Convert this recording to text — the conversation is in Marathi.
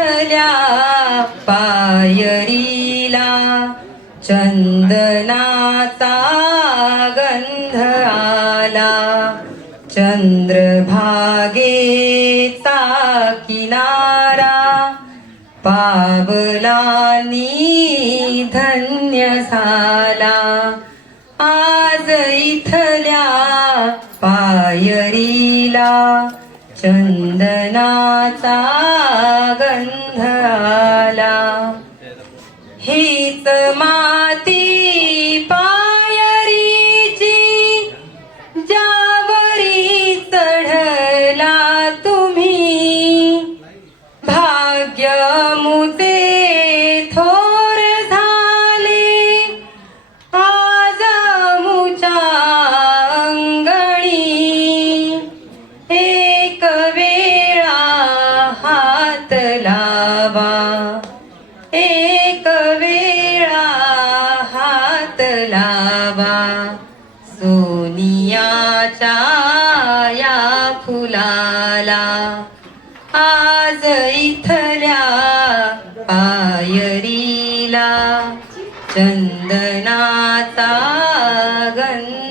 इथल्या पायरीला चंदनाचा गंध आला. चंद्रभागेचा किनारा पावलांनी धन्य झाला. आज इथल्या पायरीला चंदनाचा गंध आला. हीच माती पायरीची ज्यावरी चढला तुम्ही. भाग्य मुते थोर झाले आज मुच्या अंगणी. एक वेळा हात लावा, एक वेळा हात लावा. सोनियाच्या या फुलाला आज इथल्या पायरीला चंदनाचा गंध